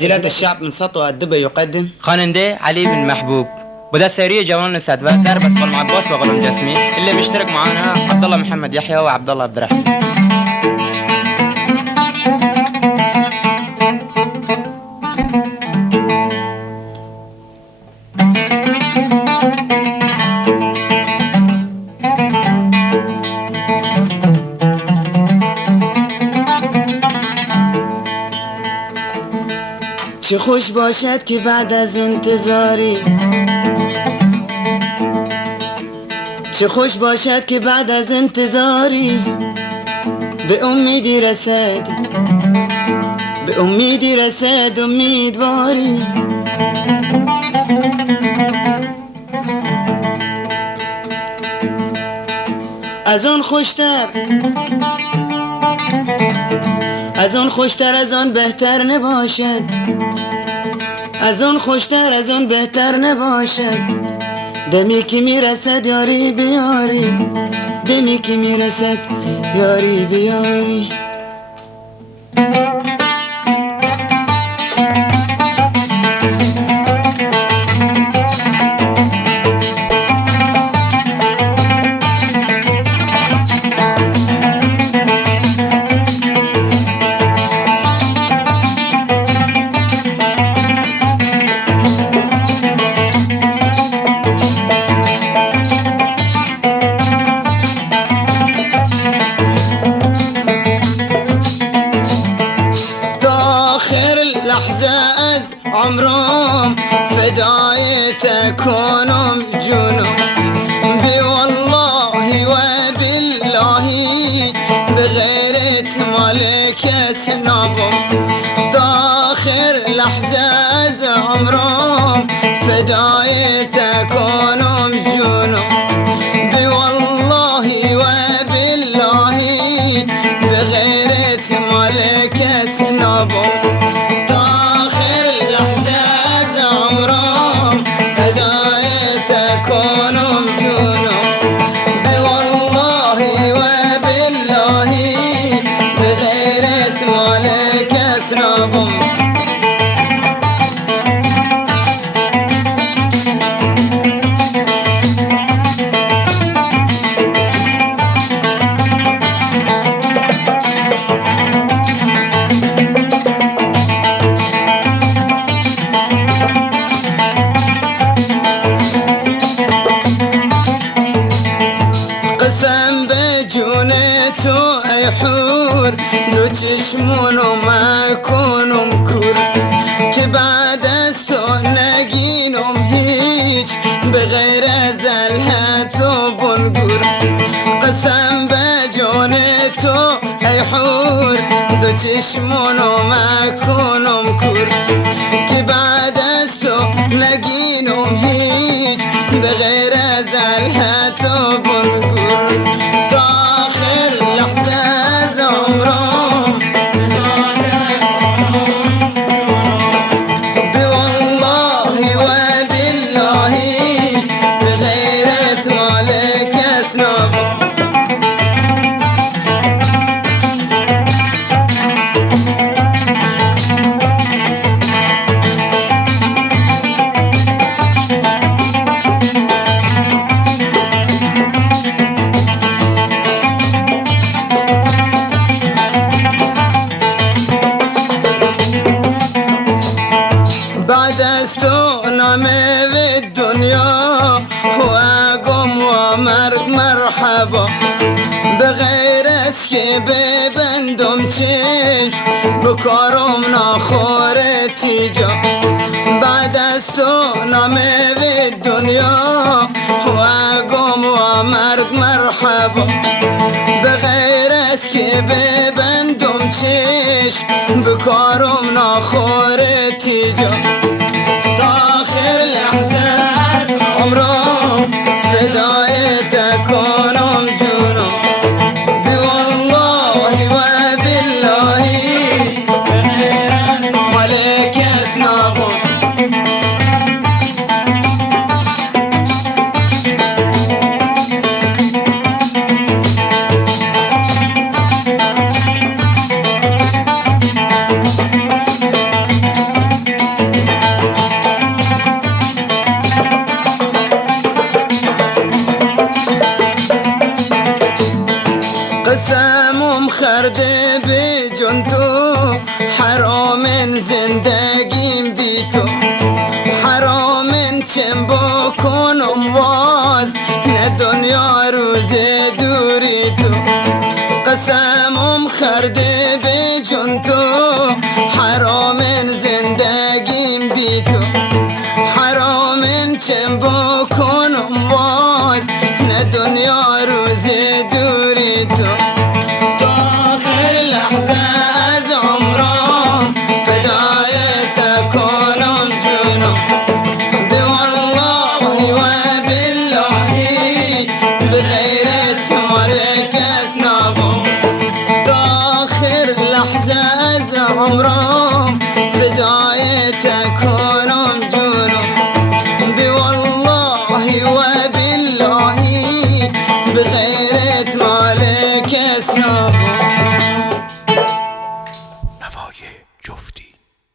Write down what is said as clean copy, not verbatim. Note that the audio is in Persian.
زيلات الشعب من سطوة الدبي يقدم خواننده علي بن محبوب. وده سيرية جوان صدوة ضرب اسفل عباس وغلام جسمي اللي بيشترك معانا عبد الله محمد يحيى وعبد الله عبد الرحمن. چه خوش باشد که بعد از انتظاری، چه خوش باشد که بعد از انتظاری به امیدی رسد، به امیدی رسد امیدواری. از آن خوشتر، از آن خوشتر، از آن بهتر نباشد، از آن خوشتر، از آن بهتر نباشد دمی که میرسد یاری بیاری، دمی که میرسد یاری بیاری. لحظة از عمرم فدای تكونم جنوم بي والله وبالله بغيرة مالك سنابم. داخر لحظة از عمرم فدای تكونم جنوم بي والله وبالله بغيرة مالك سنابم. دو چشمون و مکنم کور که بعد از تو نگینم هیچ به غیر از الهت و بنگور. قسم به جان تو ای حور دو چشمون و مکنم کور که بعد از تو نگینم هیچ به غیر از الهت و بنگور. بعد از تو نامه به دنیا و اگم و مرگ مرحبا به غیر از که ببندم چشم بکارم ناخوره تیجا. بعد از تو نامه به دنیا و اگم و مرگ مرحبا به غیر از که ببندم چشم بکارم ناخوره